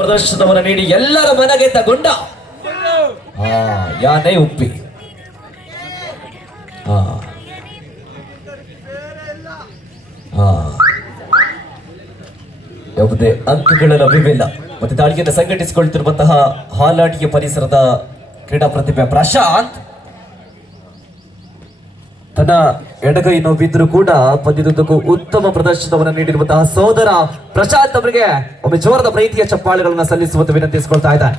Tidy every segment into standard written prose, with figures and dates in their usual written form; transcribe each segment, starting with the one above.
ಪ್ರದರ್ಶನವನ್ನು ನೀಡಿ ಎಲ್ಲರ ಮನಗೆ ತಗೊಂಡ ಯಾನೇ ಉಪ್ಪಿ ಯಾವುದೇ ಅಂಕಗಳ ಲಭ್ಯವಿಲ್ಲ. ಮತ್ತೆ ದಾಳಿಯನ್ನು ಸಂಘಟಿಸಿಕೊಳ್ತಿರುವಂತಹ ಹಾಲಾಡಿಯ ಪರಿಸರದ ಕ್ರೀಡಾ ಪ್ರತಿಭೆ ಪ್ರಶಾಂತ್ ತನ್ನ ಎಡಗೈ ನೋವಿದ್ರೂ ಕೂಡ ಪಂದ್ಯದುದ್ದಕ್ಕೂ ಉತ್ತಮ ಪ್ರದರ್ಶನವನ್ನು ನೀಡಿರುವಂತಹ ಸೋದರ ಪ್ರಶಾಂತ್ ಅವರಿಗೆ ಒಮ್ಮೆ ಜೋರದ ಪ್ರೀತಿಯ ಚಪ್ಪಾಳೆಗಳನ್ನು ಸಲ್ಲಿಸುವಂತೆ ವಿನಂತಿಸಿಕೊಳ್ತಾ ಇದ್ದಾರೆ.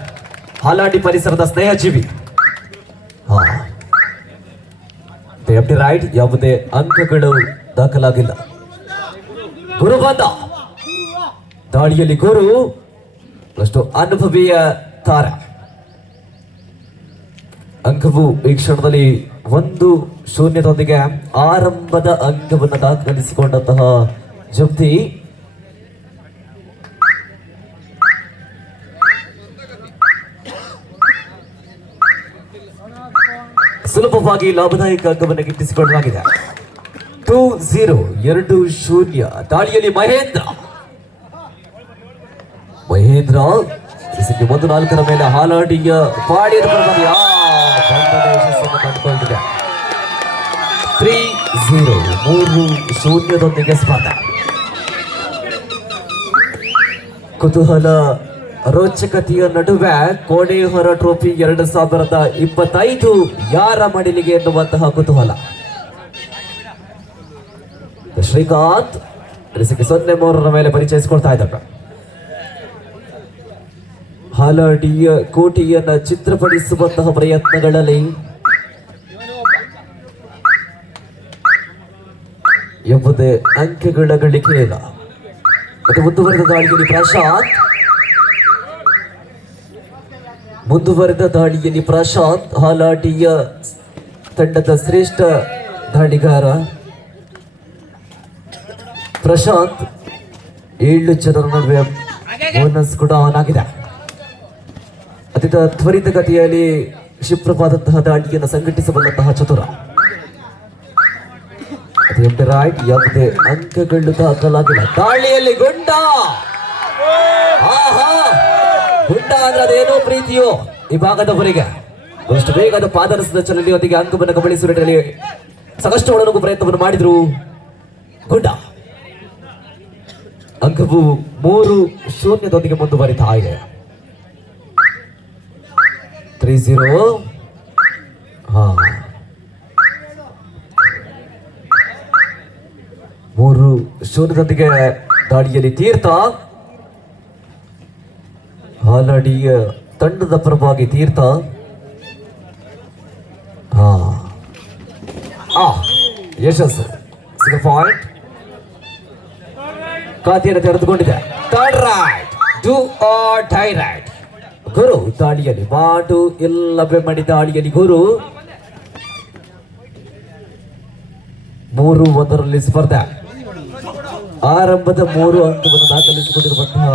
ಹಾಲಾಡಿ ಪರಿಸರದ ಸ್ನೇಹಜೀವಿ ರೈಟ್. ಯಾವುದೇ ಅಂಕಗಳು ದಾಖಲಾಗಿಲ್ಲ. ಗುರು ಬಂದ ದಾಳಿಯಲ್ಲಿ ಗುರು ಅಷ್ಟು ಅನುಭವಿಯ ತಾರ. ಅಂಕವು ಈ ಕ್ಷಣದಲ್ಲಿ 1-0 ಆರಂಭದ ಅಂಕವನ್ನು ದಾಖಲಿಸಿಕೊಂಡಂತಹ ಜಪ್ತಿ ಸುಲಭವಾಗಿ ಲಾಭದಾಯಕ ಅಂಕವನ್ನು ಗಿಟ್ಟಿಸಿಕೊಳ್ಳಲಾಗಿದೆ. 2-0 2-0. ದಾಳಿಯಲ್ಲಿ ಮಹೇಂದ್ರ 1-4 ಮೇಲೆ ಹಾಲಾಡಿಯ ಪಾಡಿಯ ಕಂಡುಕೊಂಡಿದೆ. 3-0 3-0 ಸ್ಪರ್ಧೆ. ಕುತೂಹಲ ರೋಚಕತೆಯ ನಡುವೆ ಕೋಣೆಹೊರ ಟ್ರೋಫಿ 2025 ಯಾರ ಮಡಿಲಿಗೆ ಎನ್ನುವಂತಹ ಕುತೂಹಲ. ಶ್ರೀಕಾಂತ್ 0-3 ಮೇಲೆ ಪರಿಚಯಿಸಿಕೊಳ್ತಾ ಇದ್ದಾರೆ. ಹಾಲಾಡಿಯ ಕೋಟೆಯನ್ನ ಚಿತ್ರಪಡಿಸುವಂತಹ ಪ್ರಯತ್ನಗಳಲ್ಲಿ ಯಾವುದೇ ಅಂಕಗಳ ಗಳಿಕೆ ಇಲ್ಲ. ಮತ್ತೆ ಮುಂದುವರೆದ ದಾಳಿಯಲ್ಲಿ ಪ್ರಶಾಂತ್ ಹಾಲಾಡಿಯ ತಂಡದ ಶ್ರೇಷ್ಠ ದಾಳಿಗಾರ. ಪ್ರಶಾಂತ್ 7 ಜನರ ನಡುವೆ ಬೋನಸ್ ಕೂಡ ಆನ್ ಆಗಿದೆ. ಅತ್ಯಂತ ತ್ವರಿತಗತಿಯಲ್ಲಿ ಕ್ಷಿಪ್ರವಾದಂತಹ ದಾಳಿಯನ್ನು ಸಂಘಟಿಸಬಲ್ಲಂತಹ ಚತುರ. ರೈಟ್. ಯಾವುದೇ ಅಂಕಗಳು ದಾಖಲಾಗಿಲ್ಲ. ದಾಳಿಯಲ್ಲಿ ಗುಂಡ ಅಂದ್ರೆ ಅದೇನೋ ಪ್ರೀತಿಯೋ ಈ ಭಾಗದವರಿಗೆ ಅಷ್ಟು ಬೇಗದ ಪಾದರಸದ ಚಲನೆಯೊಂದಿಗೆ ಅಂಕವನ್ನು ಗಮನಿಸುವ ನಿಟ್ಟಿನಲ್ಲಿ ಸಾಕಷ್ಟು ಒಳನುಗ್ಗು ಪ್ರಯತ್ನವನ್ನು ಮಾಡಿದ್ರು ಗುಂಡ. ಅಂಕವು 3-0 ಮುಂದುವರಿತಾ ಇದೆ. 3-0 3-0 ದಾಳಿಯಲ್ಲಿ ತೀರ್ಥ ಹಾಲಾಡಿಯ ತಂಡದ ಪರವಾಗಿ ತೀರ್ಥ ಯಶಸ್ಸು ಪಾಯಿಂಟ್ ಖಾತೆಯನ್ನು ತೆರೆದುಕೊಂಡಿದೆ. Third raid do or die raid. Guru ದಾಳಿಯಲ್ಲಿ ಮಾಡು ಇಲ್ಲವೇ ಮಾಡಿ ದಾಳಿಯಲ್ಲಿ ಗುರು 3-1 ಸ್ಪರ್ಧೆ. ಆರಂಭದ 3 ಅಂಕವನ್ನು ದಾಖಲಿಸಿಕೊಂಡಿರುವಂತಹ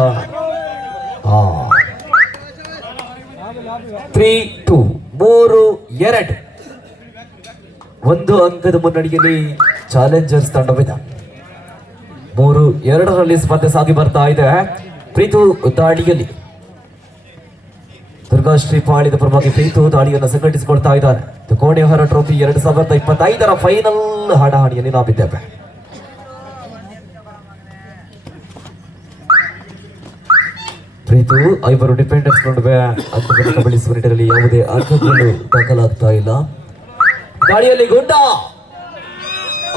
3-2 3-2 1 ಅಂಕದ ಮುನ್ನಡೆಯಲ್ಲಿ ಚಾಲೆಂಜರ್ಸ್ ತಂಡವಿದೆ. 3-2 ಸ್ಪರ್ಧೆ ಸಾಗಿ ಬರ್ತಾ ಇದೆ. ಪ್ರೀತು ದಾಳಿಯಲ್ಲಿ ದುರ್ಗಾಶ್ರೀ ಪಾಳಿದ ಪರವಾಗಿ ಪ್ರೀತು ದಾಳಿಯನ್ನು ಸಂಘಟಿಸಿಕೊಳ್ತಾ ಇದ್ದಾರೆ. ಕೋಣೆಹೊರ ಟ್ರೋಫಿ 2025 ಫೈನಲ್ ಹಾಡಾಹಣಿಯಲ್ಲಿ ನಾವಿದ್ದೇವೆ. ಪ್ರೀತು 5 ಡಿಪೆಂಡೆನ್ಸ್ ನಡುವೆ ಅಂಕವನ್ನು ಕಬಳಿಸುವ ನಿಟ್ಟಿನಲ್ಲಿ ಯಾವುದೇ ಅಂಕಗಳು ದಾಖಲಾಗ್ತಾ ಇಲ್ಲ. ದಾಳಿಯಲ್ಲಿ ಗುಂಡ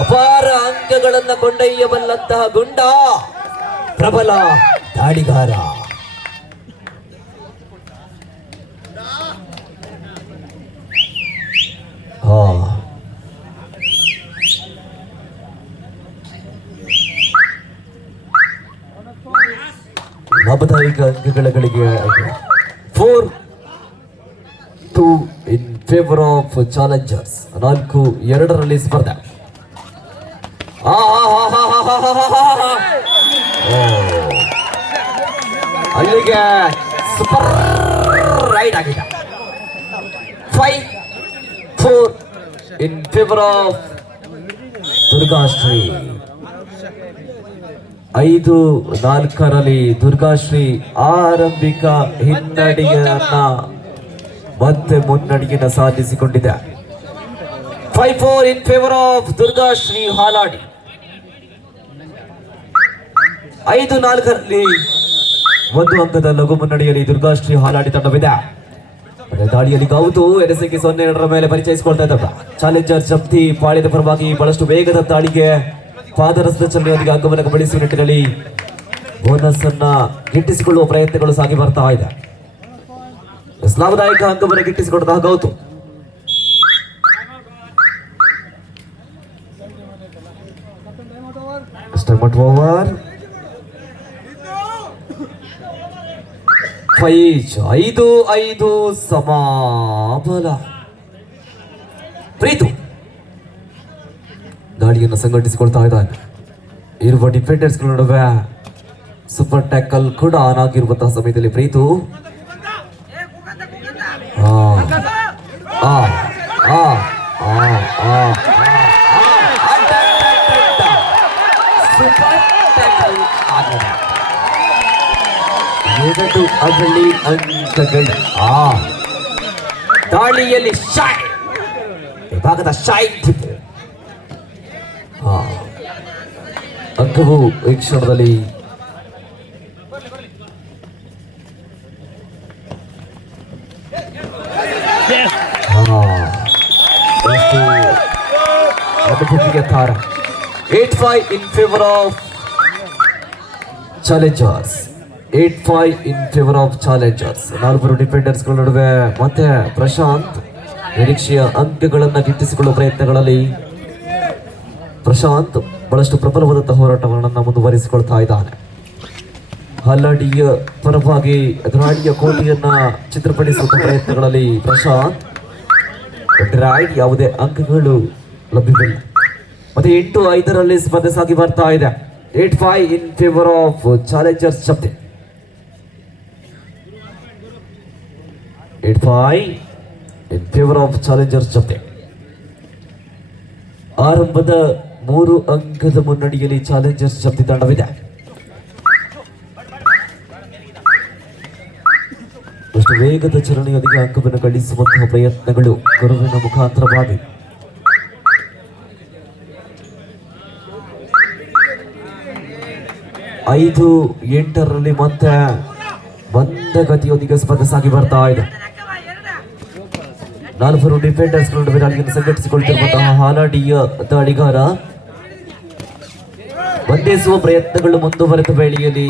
ಅಪಾರ ಅಂಕಗಳನ್ನು ಕೊಂಡೊಯ್ಯಬಲ್ಲಂತಹ ಗುಂಡ ಪ್ರಬಲ ದಾಳಿಗಾರ. ಲಾಭದಾಯಕ ಅಂಕಗಳ ಗಳಿಗೆ 4-2 ಇನ್ ಫೇವರ್ ಆಫ್ ಚಾಲೆಂಜರ್ಸ್. 4-2 ಸ್ಪರ್ಧೆ. ಅಲ್ಲಿಗೆ ಸೂಪರ್ ರೈಡ್ ಆಗಿದೆ. 5-4 in favour of Durgashree. 5-4ರಲ್ಲಿ Durgashree ಆರಂಭಿಕ ಹಿನ್ನಡೆಯನ್ನ ಮತ್ತೆ ಮುನ್ನಡೆಯನ್ನು ಸಾಧಿಸಿಕೊಂಡಿದೆ. 5-4 in favour of Durgashree Haladi. 5-4ರಲ್ಲಿ ಒಂದು ಅಂಕದ ಲಘು ಮುನ್ನಡೆಯಲ್ಲಿ ದುರ್ಗಾಶ್ರೀ ಹಾಲಾಡಿ ತಂಡವಿದೆ. ದಾಳಿಯಲ್ಲಿ ಗೌತು ಎಡಸೆಗೆ 0-2 ಮೇಲೆ ಪರಿಚಯಿಸಿಕೊಳ್ತಾ ಇದ್ದ ಚಾಲೆಂಜರ್ ಜಪ್ತಿ ಪಾಳ್ಯದ ಪರವಾಗಿ ಬಹಳಷ್ಟು ವೇಗದ ದಾಳಿಗೆ ಪಾದರಸದ ಚಲನೆಯೊಂದಿಗೆ ಅಂಗವನ್ನು ಬೆಳೆಸುವ ನಿಟ್ಟಿನಲ್ಲಿ ಬೋನಸ್ ಅನ್ನ ಗಿಟ್ಟಿಸಿಕೊಳ್ಳುವ ಪ್ರಯತ್ನಗಳು ಸಾಗಿ ಬರ್ತಾ ಇದೆ. ಲಾಭದಾಯಕ ಅಂಗವನ್ನು ಗಿಟ್ಟಿಸಿಕೊಂಡಂತಹ ಗೌತು ಓವರ್ 5-5 ಸಮಾಬಲ. ಪ್ರೀತು ದಾಳಿಯನ್ನು ಸಂಘಟಿಸಿಕೊಳ್ತಾ ಇದ್ದಾನೆ. ಇರುವ ಡಿಫೆಂಡರ್ಸ್ ಗಳ ನಡುವೆ ಸೂಪರ್ ಟ್ಯಾಕಲ್ ಕೂಡ ಆನ್ ಆಗಿರುವಂತಹ ಸಮಯದಲ್ಲಿ ಪ್ರೀತು ಎರಡು ಅಗಲಿ ಅಂಕಗಳು. ದಾಳಿಯಲ್ಲಿ ಶಾಯ್ ವಿಭಾಗದ ಶಾಯ್ ಅಂಕವು ಈ ಕ್ಷಣದಲ್ಲಿ ತಾರ. 8-5 ಇನ್ favour of Challengers. 8-5 in favour of Challengers. 4 defenders ಗಳ ನಡುವೆ ಮತ್ತೆ ಪ್ರಶಾಂತ್ ನಿರೀಕ್ಷೆಯ ಅಂಕಗಳನ್ನು ಗಿಟ್ಟಿಸಿಕೊಳ್ಳುವ ಪ್ರಯತ್ನಗಳಲ್ಲಿ ಪ್ರಶಾಂತ್ ಬಹಳಷ್ಟು ಪ್ರಬಲವಾದಂತಹ ಹೋರಾಟವನ್ನು ಮುಂದುವರಿಸಿಕೊಳ್ತಾ ಇದ್ದಾನೆ. ಹಲ್ಲಾಡಿಯ ಪರವಾಗಿ ಎದುರಾಳಿಯ ಕೋಟೆಯನ್ನ ಚಿತ್ರಪಡಿಸುವ ಪ್ರಯತ್ನಗಳಲ್ಲಿ ಪ್ರಶಾಂತ್ ಯಾವುದೇ ಅಂಕಗಳು ಲಭ್ಯವಿಲ್ಲ. ಮತ್ತೆ 8-5ರಲ್ಲಿ ಸ್ಪರ್ಧೆ ಸಾಗಿ ಬರ್ತಾ ಇದೆ. 8-5 ಇನ್ ಫೇವರ್ ಆಫ್ ಚಾಲೆಂಜರ್ಸ್ ಜಪ್ತಿ. 8-5 ಇನ್ ಫೇವರ್ ಆಫ್ ಚಾಲೆಂಜರ್ಸ್ ಜಪ್ತಿ. ಆರಂಭದ 3 ಅಂಕದ ಮುನ್ನಡೆಯಲ್ಲಿ ಚಾಲೆಂಜರ್ಸ್ ಜಪ್ತಿ ತಂಡವಿದೆ. ಅಷ್ಟು ವೇಗದ ಚಲನೆಯೊಂದಿಗೆ ಅಂಕವನ್ನು ಗಳಿಸುವಂತಹ ಪ್ರಯತ್ನಗಳು ಗುರುವಿನ ಮುಖಾಂತರವಾಗಿ 5-8ರಲ್ಲಿ ಮತ್ತೆ ಮಂದಗತಿಯೊಂದಿಗೆ ಸ್ಪರ್ಧೆ ಸಾಗಿ ಬರ್ತಾ ಇದೆ. 4 ಡಿಫೆಂಡರ್ಸ್ ನಡುವೆ ದಾಳಿಯನ್ನು ಸಂಘಟಿಸಿಕೊಳ್ತಿರುವಂತಹ ಹಾಲಾಡಿಯ ದಾಳಿಗಾರ ಬಂಧಿಸುವ ಪ್ರಯತ್ನಗಳು ಮುಂದುವರೆದ ವೇಳೆಯಲ್ಲಿ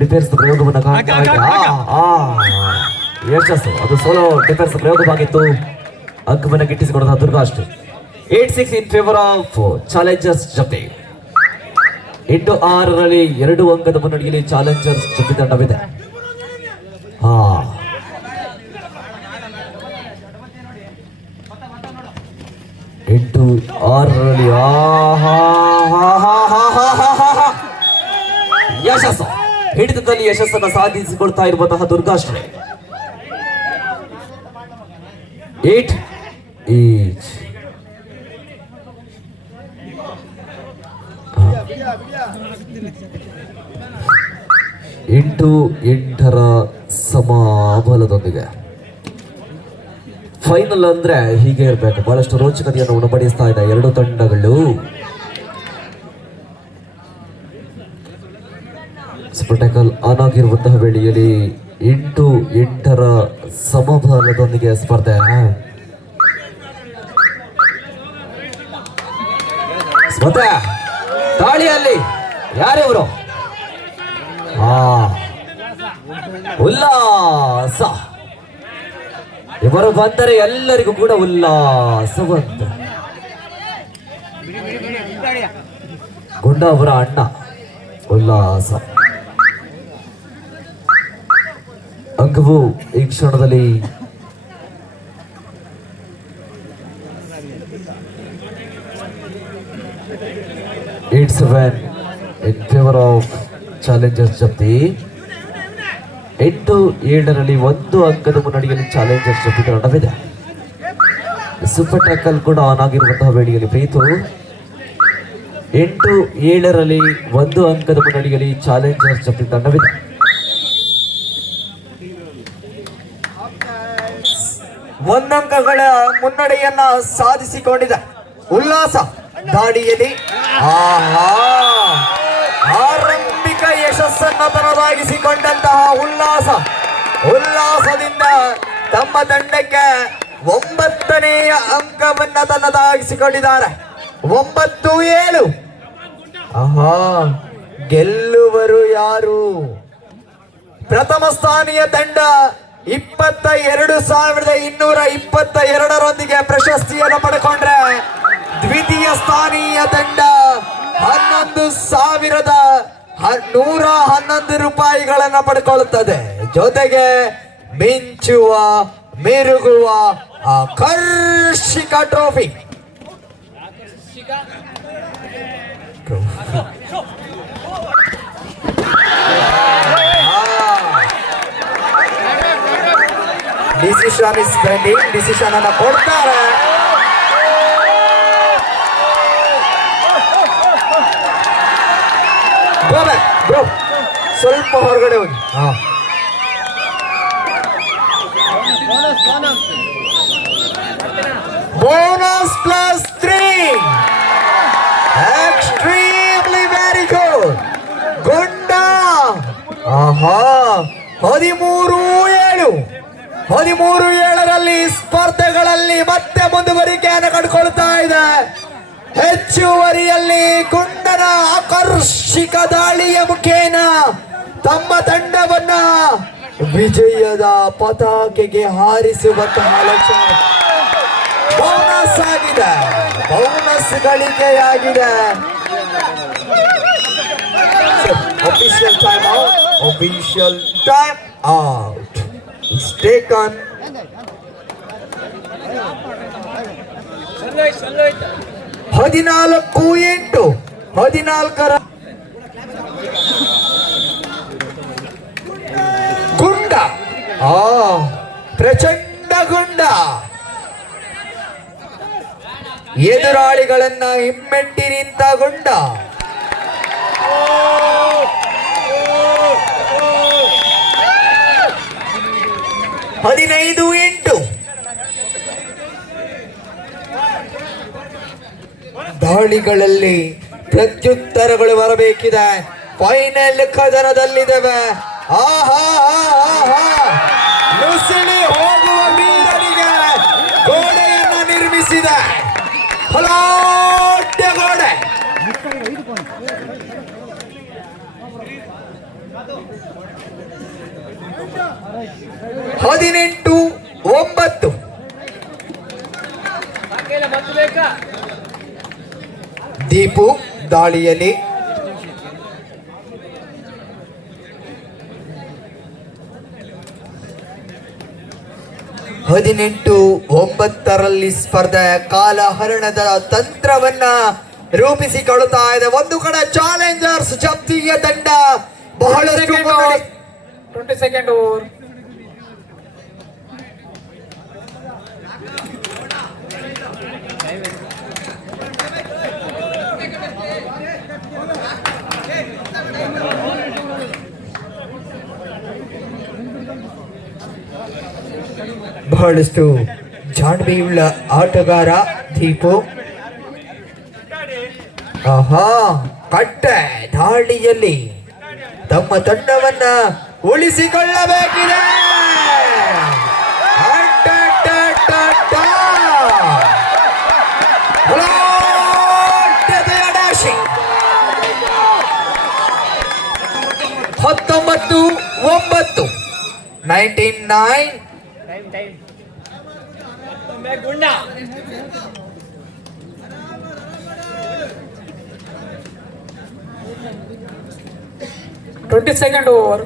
ಡಿಫೆನ್ಸ್ ಪ್ರಯೋಗವನ್ನು ಕಾಣ್ತಾ ಇದೆ. ಯಶಸ್ಸು ಅದು ಸೋಲೋ ಡಿಫೆನ್ಸ್ ಪ್ರಯೋಗವಾಗಿತ್ತು. ಅಂಕವನ್ನು ಗಿಟ್ಟಿಸಿಕೊಂಡಂತಹ Durgashree. 8-6 in favour of challengers ಜೊತೆ. 8-6ರಲ್ಲಿ 2 ಅಂಕದ ಮುನ್ನಡೆಯಲ್ಲಿ ಚಾಲೆಂಜರ್ಸ್ ಜೊತೆ ತಂಡವಿದೆ. 8-6ರಲ್ಲಿ ಯಶಸ್ಸು ಹಿಡಿತದಲ್ಲಿ ಯಶಸ್ಸನ್ನು ಸಾಧಿಸಿಕೊಳ್ತಾ ಇರುವಂತಹ ದುರ್ಗಾಶ್ರೀ. 8 8-8ರ ಸಮಬಲದೊಂದಿಗೆ ಫೈನಲ್ ಅಂದ್ರೆ ಹೀಗೆ ಇರಬೇಕು. ಬಹಳಷ್ಟು ರೋಚಕತೆಯನ್ನು ಉಣಬಡಿಸ್ತಾ ಇದೆ 2 ತಂಡಗಳು. ಸ್ಪರ್ಟಕಲ್ ಆನ್ ಆಗಿರುವಂತಹ ವೇಳೆಯಲ್ಲಿ 8-8ರ ಸಮಬಲದೊಂದಿಗೆ ಸ್ಪರ್ಧೆ. ಸ್ಪರ್ಧೆ ದಾಳಿಯಲ್ಲಿ ಯಾರಿವರು? ಉಲ್ಲಾಸ. ಇವರು ಬಂದರೆ ಎಲ್ಲರಿಗೂ ಕೂಡ ಉಲ್ಲಾಸವಂತ. ಗುಂಡ ಅವರ ಅಣ್ಣ ಉಲ್ಲಾಸ. ಅಂಗವು ಈ ಕ್ಷಣದಲ್ಲಿ ಇನ್ ಫೇವರ್ ಆಫ್ ಚಾಲೆಂಜರ್ಸ್ ಜಪ್ತಿ. 8-7ರಲ್ಲಿ 1 ಅಂಕದ ಮುನ್ನಡೆಯಲ್ಲಿ ಚಾಲೆಂಜರ್ಸ್ ಜೊತೆ ತಂಡವಿದೆ. ಸೂಪರ್ ಟ್ಯಾಕಲ್ ಕೂಡ ಆನ್ ಆಗಿರುವಂತಹ ವೇಳೆಯಲ್ಲಿ ಪ್ರೀತು 8-7ರಲ್ಲಿ 1 ಅಂಕದ ಮುನ್ನಡೆಯಲ್ಲಿ ಚಾಲೆಂಜರ್ಸ್ ಜೊತೆ ತಂಡವಿದೆ. ಒಂದಂಕಗಳ ಮುನ್ನಡೆಯನ್ನ ಸಾಧಿಸಿಕೊಂಡಿದೆ ಉಲ್ಲಾಸ. ದಾಳಿಯಲ್ಲಿ ಆರಂಭಿಕ ಯಶಸ್ಸನ್ನು ತನ್ನದಾಗಿಸಿಕೊಂಡಂತಹ ಉಲ್ಲಾಸದಿಂದ ತಮ್ಮ ತಂಡಕ್ಕೆ 9ನೆಯ ಅಂಕವನ್ನ ತನ್ನದಾಗಿಸಿಕೊಂಡಿದ್ದಾರೆ. 9-7. ಗೆಲ್ಲುವರು ಯಾರು? ಪ್ರಥಮ ಸ್ಥಾನೀಯ ತಂಡ 22,222ರೊಂದಿಗೆ ಪ್ರಶಸ್ತಿಯನ್ನು ಪಡೆಕೊಂಡ್ರೆ, ದ್ವಿತೀಯ ಸ್ಥಾನೀಯ ತಂಡ 11,111 ರೂಪಾಯಿಗಳನ್ನು ಪಡ್ಕೊಳ್ಳುತ್ತದೆ. ಜೊತೆಗೆ ಮಿಂಚುವ ಮಿರುಗುವ ಆಕರ್ಷಕ trophy. Decision is pending. Decision ಅನ್ನ ಕೊಡ್ತಾರೆ. ಬ್ರೋ ಸ್ವಲ್ಪ ಹೊರಗಡೆ ಹೋಗಿ. ಬೋನಸ್ +3. Extremely very good. ಗುಂಡ 13-7ರಲ್ಲಿ ಸ್ಪರ್ಧೆಗಳಲ್ಲಿ ಮತ್ತೆ ಮುಂದುವರಿಕೆಯನ್ನು ಕಂಡುಕೊಳ್ತಾ ಇದೆ. ಹೆಚ್ಚುವರಿಯಲ್ಲಿ ಗುಂಡನ ಆಕರ್ಷಕ ದಾಳಿಯ ಮುಖೇನ ತಮ್ಮ ತಂಡವನ್ನ ವಿಜಯದ ಪತಾಕೆಗೆ ಹಾರಿಸುವಂತಹ ಲಕ್ಷಣ. ಬೋನಸ್ ಆಗಿದೆ, ಬೋನಸ್ ಗಳಿಕೆಯಾಗಿದೆ. Official time out. Official time out is taken. 14-8. 14ರ ಗುಂಡ. ಪ್ರಚಂಡ ಗುಂಡ ಎದುರಾಳಿಗಳನ್ನ ಹಿಮ್ಮೆಟ್ಟಿ ನಿಂತ ಗುಂಡ. 15-8. ದಾಳಿಗಳಲ್ಲಿ ಪ್ರತ್ಯುತ್ತರಗಳು ಬರಬೇಕಿದೆ. ಫೈನಲ್ ಕದನದಲ್ಲಿದ್ದೇವೆ. ನುಸುಳಿ ಹೋಗುವ ವೀರನಿಗೆ ಗೋಡೆಯನ್ನು ನಿರ್ಮಿಸಿದೆ. ಫಲಾಢ್ಯ ಗೋಡೆ. 18-9. ದೀಪು ದಾಳಿಯಲ್ಲಿ 18-9ರಲ್ಲಿ ಸ್ಪರ್ಧೆ ಕಾಲಹರಣದ ತಂತ್ರವನ್ನ ರೂಪಿಸಿಕೊಳ್ಳುತ್ತಾ ಇದೆ. ಒಂದು ಕಡೆ ಚಾಲೆಂಜರ್ಸ್ ಜಪ್ತಿಯ ತಂಡ ಬಹಳಷ್ಟು 20 ಸೆಕೆಂಡ್ ಓವರ್. ಬಹಳಷ್ಟು ಜಾಣ್ಮೆಯುಳ್ಳ ಆಟಗಾರ ದೀಪು. ಕಟ್ಟೆ ದಾಳಿಯಲ್ಲಿ ತಮ್ಮ ತಂಡವನ್ನ ಉಳಿಸಿಕೊಳ್ಳಬೇಕಿದೆ. ಹತ್ತೊಂಬತ್ತು 9. 19-9. ಗುಂಡ 20 ಸೆಕೆಂಡ್ ಓವರ್.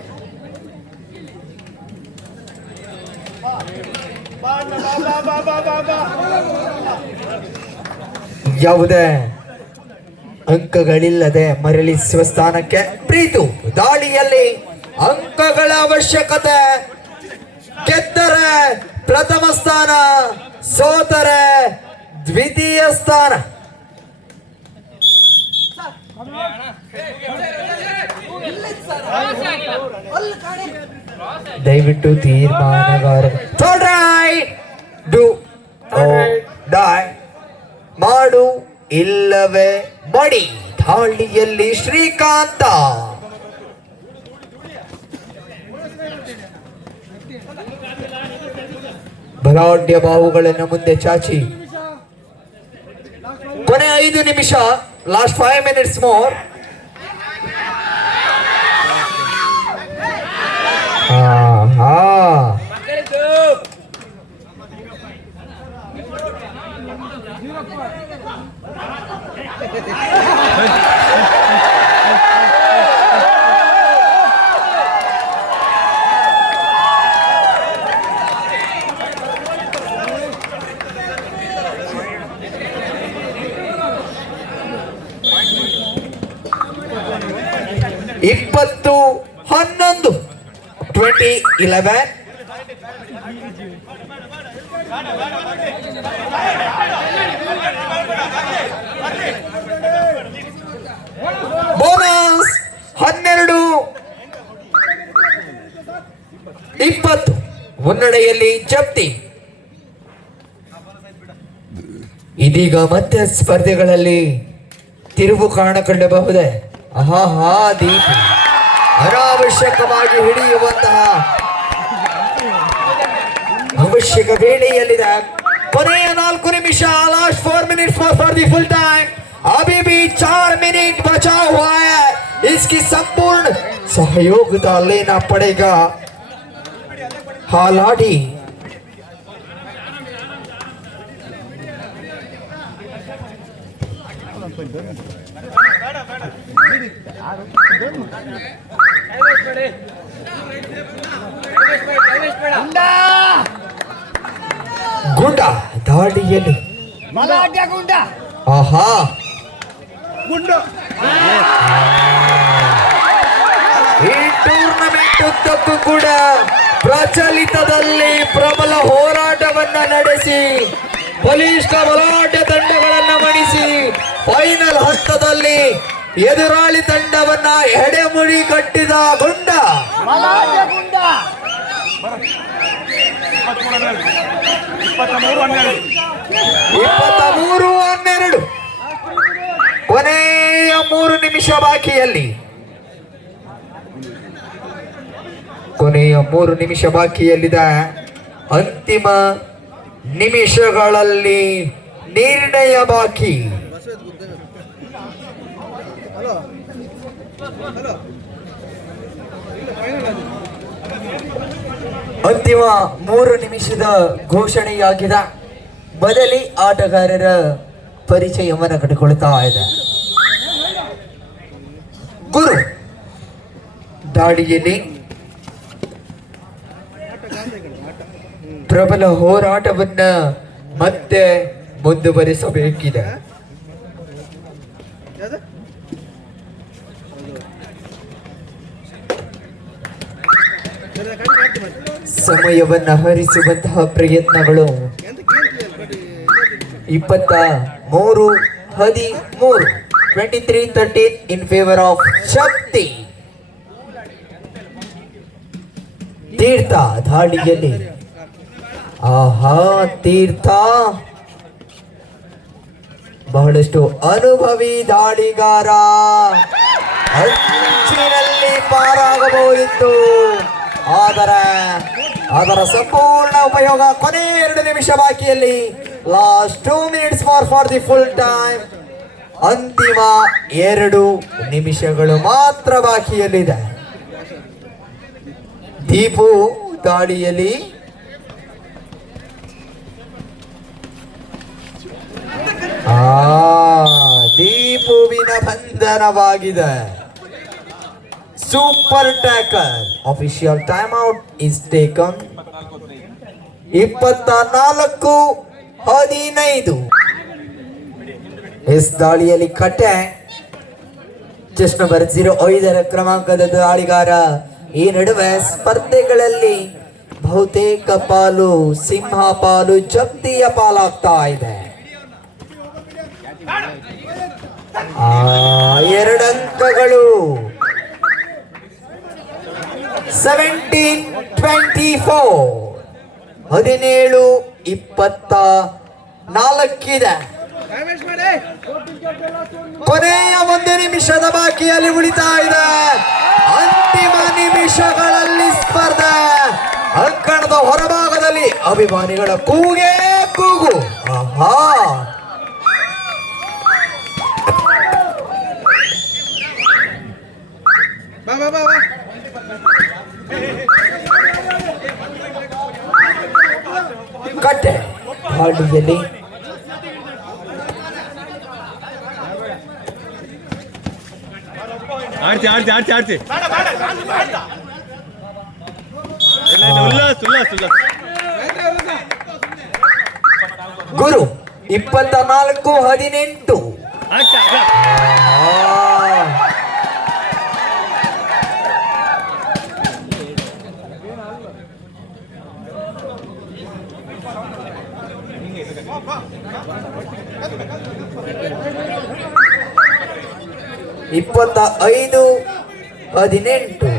ಯಾವುದೇ ಅಂಕಗಳಿಲ್ಲದೆ ಮರಳಿಸುವ ಸ್ಥಾನಕ್ಕೆ ಪ್ರೀತು. ದಾಳಿಯಲ್ಲಿ ಅಂಕಗಳ ಅವಶ್ಯಕತೆ. ಗೆದ್ದರೆ ಪ್ರಥಮ ಸ್ಥಾನ, ಸೋತರೆ ದ್ವಿತೀಯ ಸ್ಥಾನ. ದಯವಿಟ್ಟು ತೀರ್ಮಾನಗಾರ ಡೈ ಮಾಡು ಇಲ್ಲವೇ ಮಡಿ ದಾಳಿಯಲ್ಲಿ ಶ್ರೀಕಾಂತ. ಬಲಾಢ್ಯ ಬಾಹುಗಳನ್ನು ಮುಂದೆ ಚಾಚಿ ಕೊನೆ 5 ನಿಮಿಷ. Last 5 minutes more. ಹಾ 20-11 20-11. ಬೋನಸ್ 12-20 ಮುನ್ನಡೆಯಲ್ಲಿ ಜಪ್ತಿ. ಇದೀಗ ಮತ್ತೆ ಸ್ಪರ್ಧೆಗಳಲ್ಲಿ ತಿರುವು ಕಾಣಕೊಳ್ಳಬಹುದೇ? ಆಹಾ ದೀಪ ಅನಾವಶ್ಯಕವಾಗಿ ಹಿಡಿಯುವಂತಹ ಅವಶ್ಯಕ ವೇಳೆಯಲ್ಲಿದೆ. ಕೊನೆಯ 4 ನಿಮಿಷ. Last 4 minutes for the full time. अभी भी 4 मिनट बचा हुआ है. इसकी संपूर्ण सहयोगिता लेना पड़ेगा हालाडी. ಗುಂಡ ದಾಳಿಯಲ್ಲಿ ಆಹಾ ಈ ಟೂರ್ನಮೆಂಟ್ ಉದ್ದಕ್ಕೂ ಕೂಡ ಪ್ರಚಲಿತದಲ್ಲಿ ಪ್ರಬಲ ಹೋರಾಟವನ್ನ ನಡೆಸಿ ಬಲಿಷ್ಠ ಬಲಾಢ್ಯ ತಂಡಗಳನ್ನ ಮಣಿಸಿ ಫೈನಲ್ ಹಂತದಲ್ಲಿ ಎದುರಾಳಿ ತಂಡವನ್ನ ಎಡೆಮುಡಿ ಕಟ್ಟಿದ ಗುಂಡ 23-12. ಕೊನೆಯ 3 ನಿಮಿಷ ಬಾಕಿಯಲ್ಲಿ ಬಾಕಿಯಲ್ಲಿದೆ. ಅಂತಿಮ ನಿಮಿಷಗಳಲ್ಲಿ ನಿರ್ಣಯ ಬಾಕಿ. ಅಂತಿಮ 3 ನಿಮಿಷದ ಘೋಷಣೆಯಾಗಿದೆ. ಬದಲಿ ಆಟಗಾರರ ಪರಿಚಯವನ್ನು ಕಟ್ಟಿಕೊಳ್ತಾ ಇದೆ. ಗುರು ದಾಳಿಯಲ್ಲಿ ಪ್ರಬಲ ಹೋರಾಟವನ್ನ ಮತ್ತೆ ಮುಂದುವರಿಸಬೇಕಿದೆ. ಸಮಯವನ್ನ ಹರಿಸುವಂತಹ ಪ್ರಯತ್ನಗಳು. 23-13 23-13 ಇನ್ ಫೇವರ್ ಆಫ್ ಶಕ್ತಿ. ತೀರ್ಥ ದಾಳಿಯಲ್ಲಿ ಆಹಾ ತೀರ್ಥ ಬಹಳಷ್ಟು ಅನುಭವಿ ದಾಳಿಗಾರ. ಅಂಚಿನಲ್ಲಿ ಪಾರಾಗಬಹುದಿತ್ತು, ಆದರೆ ಅದರ ಸಂಪೂರ್ಣ ಉಪಯೋಗ. ಕೊನೆ 2 ನಿಮಿಷ ಬಾಕಿಯಲ್ಲಿ. Last 2 minutes for the full time. ಅಂತಿಮ 2 ನಿಮಿಷಗಳು ಮಾತ್ರ ಬಾಕಿಯಲ್ಲಿದೆ. ದೀಪು ದಾಳಿಯಲ್ಲಿ ದೀಪುವಿನ ಬಂಧನವಾಗಿದೆ. Super tackle. Official time out is taken. 24-15. ಎಸ್ ದಾಳಿಯಲ್ಲಿ ಕಟ್ಟೆ ಚೆಸ್ ನಂಬರ್ 05 ಕ್ರಮಾಂಕದ ದಾಳಿಗಾರ. ಈ ನಡುವೆ ಸ್ಪರ್ಧೆಗಳಲ್ಲಿ ಬಹುತೇಕ ಪಾಲು ಸಿಂಹ ಪಾಲು ಜಪ್ತಿಯ ಪಾಲಾಗ್ತಾ ಇದೆ. 2 ಅಂಕಗಳು 17-24 17-24 ಇದೆ. ಕೊನೆಯ 1 ನಿಮಿಷದ ಬಾಕಿಯಲ್ಲಿ ಉಳಿತಾ ಇದೆ. ಅಂತಿಮ ನಿಮಿಷಗಳಲ್ಲಿ ಸ್ಪರ್ಧೆ. ಅಂಕಣದ ಹೊರಭಾಗದಲ್ಲಿ ಅಭಿಮಾನಿಗಳ ಕೂಗೇ ಕೂಗು. ಆಹಾ, ಕಟ್ಟೆ ಹಾಡಿಯಲ್ಲಿ ಆಡ್ಸಿ ಆಡ್ಸಿ ಆಡ್ಸಿ ಆಡ್ಸಿ ಉಲ್ಲಾಸ್ ಉಲ್ಲಾಸ್ ಉಲ್ಲಾಸ್ ಗುರು 24-18. ಆಗ್ತಾ ಇಪ್ಪತ್ತ 25-18